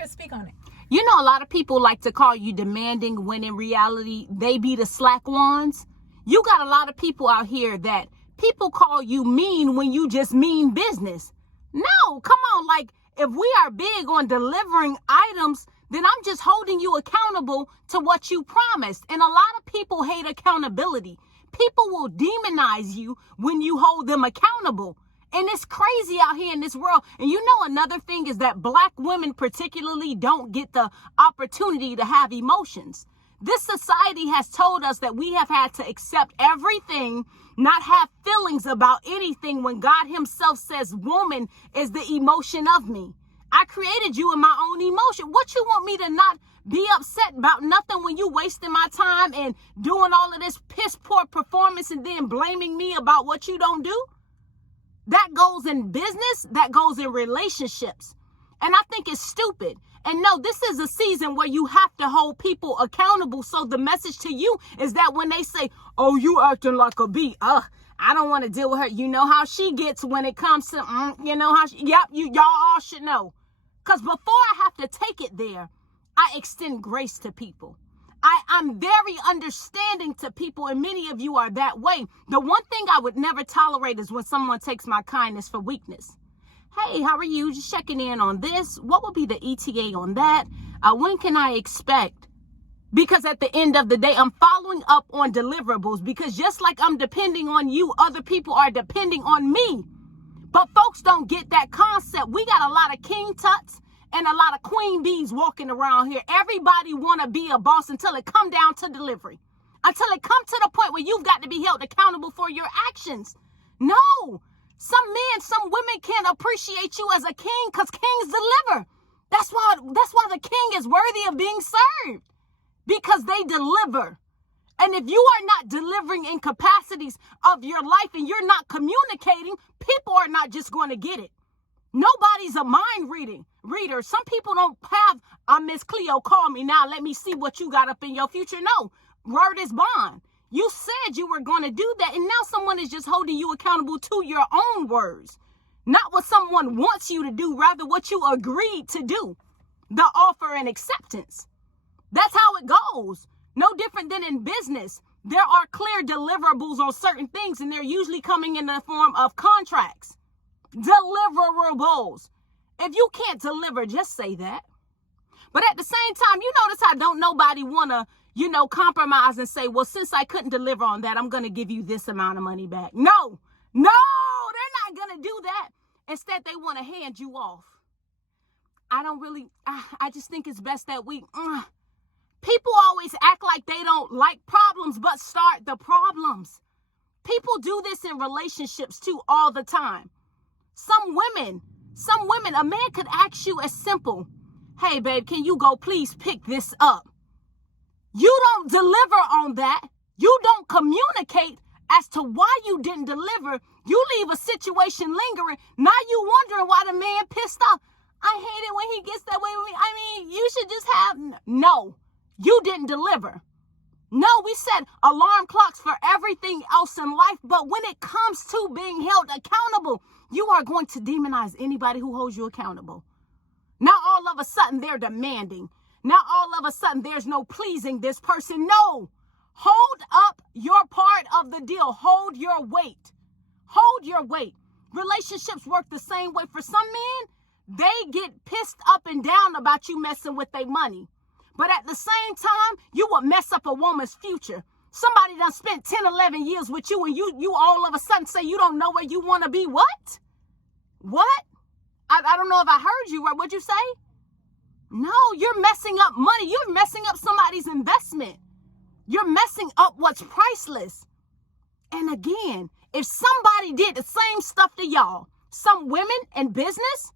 Chris, speak on it. You know, a lot of people like to call you demanding when in reality, they be the slack ones. You got a lot of people out here that people call you mean when you just mean business. No, come on. Like, if we are big on delivering items, then I'm just holding you accountable to what you promised. And a lot of people hate accountability. People will demonize you when you hold them accountable. And it's crazy out here in this world. And you know, another thing is that Black women particularly don't get the opportunity to have emotions. This society has told us that we have had to accept everything, not have feelings about anything, when God himself says woman is the emotion of me. I created you in my own emotion. What you want me to not be upset about nothing when you wasting my time and doing all of this piss poor performance and then blaming me about what you don't do? That goes in business, that goes in relationships. And I think it's stupid. And no, this is a season where you have to hold people accountable. So the message to you is that when they say, oh, you acting like a bee, I don't want to deal with her. You know how she gets when it comes to, you know how she, yep, y'all all should know. Because before I have to take it there, I extend grace to people. I'm very understanding to people, and many of you are that way. The one thing I would never tolerate is when someone takes my kindness for weakness. Hey, how are you? Just checking in on this. What will be the ETA on that? When can I expect? Because at the end of the day, I'm following up on deliverables, because just like I'm depending on you, other people are depending on me. But folks don't get that concept. We got a lot of king tuts and a lot of queen bees walking around here. Everybody want to be a boss until it come down to delivery. Until it come to the point where you've got to be held accountable for your actions. No, some men, some women can't appreciate you as a king because kings deliver. That's why the king is worthy of being served, because they deliver. And if you are not delivering in capacities of your life and you're not communicating, people are not just going to get it. Nobody's a mind reader. Some people don't have Miss Cleo, call me now. Let me see what you got up in your future. No, word is bond. You said you were going to do that. And now someone is just holding you accountable to your own words. Not what someone wants you to do, rather what you agreed to do. The offer and acceptance. That's how it goes. No different than in business. There are clear deliverables on certain things, and they're usually coming in the form of contracts. Deliverables. If you can't deliver, just say that. But at the same time, you notice how don't nobody want to, compromise and say, well, since I couldn't deliver on that, I'm going to give you this amount of money back. No, they're not going to do that. Instead, they want to hand you off. I just think it's best that people always act like they don't like problems, but start the problems. People do this in relationships too all the time. Some women, a man could ask you as simple, hey, babe, can you go please pick this up? You don't deliver on that. You don't communicate as to why you didn't deliver. You leave a situation lingering. Now you wondering why the man pissed off. I hate it when he gets that way with me. I mean, you should just have, no, you didn't deliver. No, we set alarm clocks for everything else in life. But when it comes to being held accountable, you are going to demonize anybody who holds you accountable. Now, all of a sudden, they're demanding. Now, all of a sudden, there's no pleasing this person. No, hold up your part of the deal. Hold your weight. Hold your weight. Relationships work the same way. For some men, they get pissed up and down about you messing with their money. But at the same time, you would mess up a woman's future. Somebody done spent 10, 11 years with you, and you all of a sudden say you don't know where you want to be. What? What? I don't know if I heard you right. What'd you say? No, you're messing up money. You're messing up somebody's investment. You're messing up what's priceless. And again, if somebody did the same stuff to y'all, some women in business,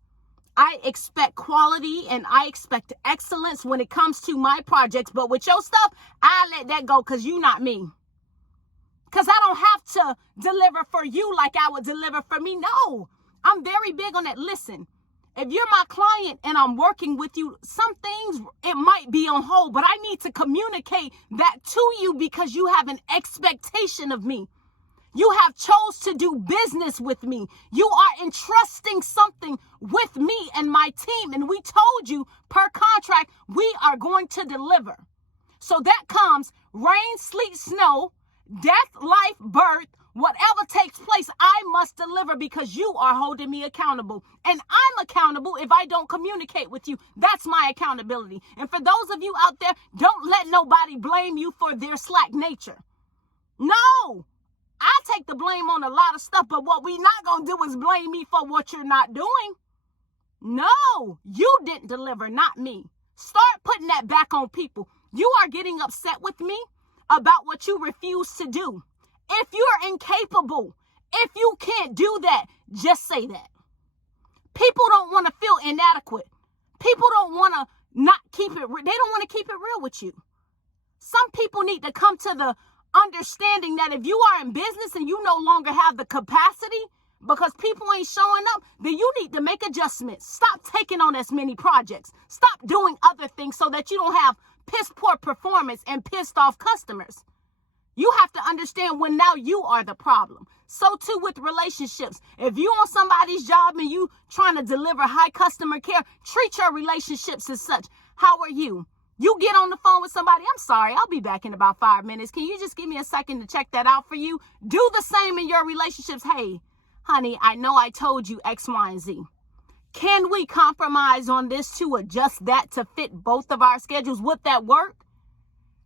I expect quality and I expect excellence when it comes to my projects. But with your stuff, I let that go because you're not me. Because I don't have to deliver for you like I would deliver for me. No, I'm very big on that. Listen, if you're my client and I'm working with you, some things, it might be on hold, but I need to communicate that to you because you have an expectation of me. You have chose to do business with me. You are entrusting something with me and my team. And we told you per contract, we are going to deliver. So that comes rain, sleet, snow, death, life, birth, whatever takes place, I must deliver because you are holding me accountable. And I'm accountable if I don't communicate with you. That's my accountability. And for those of you out there, don't let nobody blame you for their slack nature. No, I take the blame on a lot of stuff, but what we not going to do is blame me for what you're not doing. No, you didn't deliver, not me. Start putting that back on people. You are getting upset with me about what you refuse to do. If you're incapable, if you can't do that, just say that. People don't want to feel inadequate. People don't want to not keep it. They don't want to keep it real with you. Some people need to come to the understanding that if you are in business and you no longer have the capacity because people ain't showing up, then you need to make adjustments. Stop taking on as many projects. Stop doing other things so that you don't have piss poor performance and pissed off customers. You have to understand when now you are the problem. So too with relationships. If you on somebody's job and you trying to deliver high customer care, treat your relationships as such. How are you? You get on the phone with somebody. I'm sorry, I'll be back in about 5 minutes. Can you just give me a second to check that out for you? Do the same in your relationships. Hey, honey, I know I told you X, Y, and Z. Can we compromise on this to adjust that to fit both of our schedules? Would that work?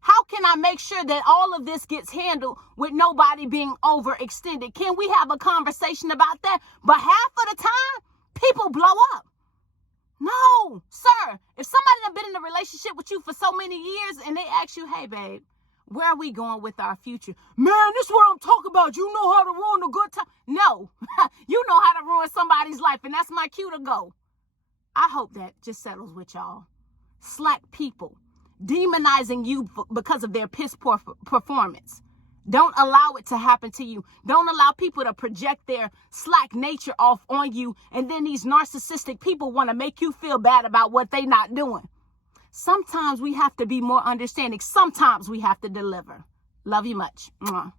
How can I make sure that all of this gets handled with nobody being overextended? Can we have a conversation about that? But half of the time, people blow up. No, sir. If somebody has been in a relationship with you for so many years and they ask you, hey, babe, where are we going with our future? Man, this is what I'm talking about. You know how to ruin a good time. No, you know how to ruin somebody's life, and that's my cue to go. I hope that just settles with y'all. Slack people. Demonizing you because of their piss poor performance. Don't allow it to happen to you. Don't allow people to project their slack nature off on you. And then these narcissistic people want to make you feel bad about what they're not doing. Sometimes we have to be more understanding. Sometimes we have to deliver. Love you much. Mwah.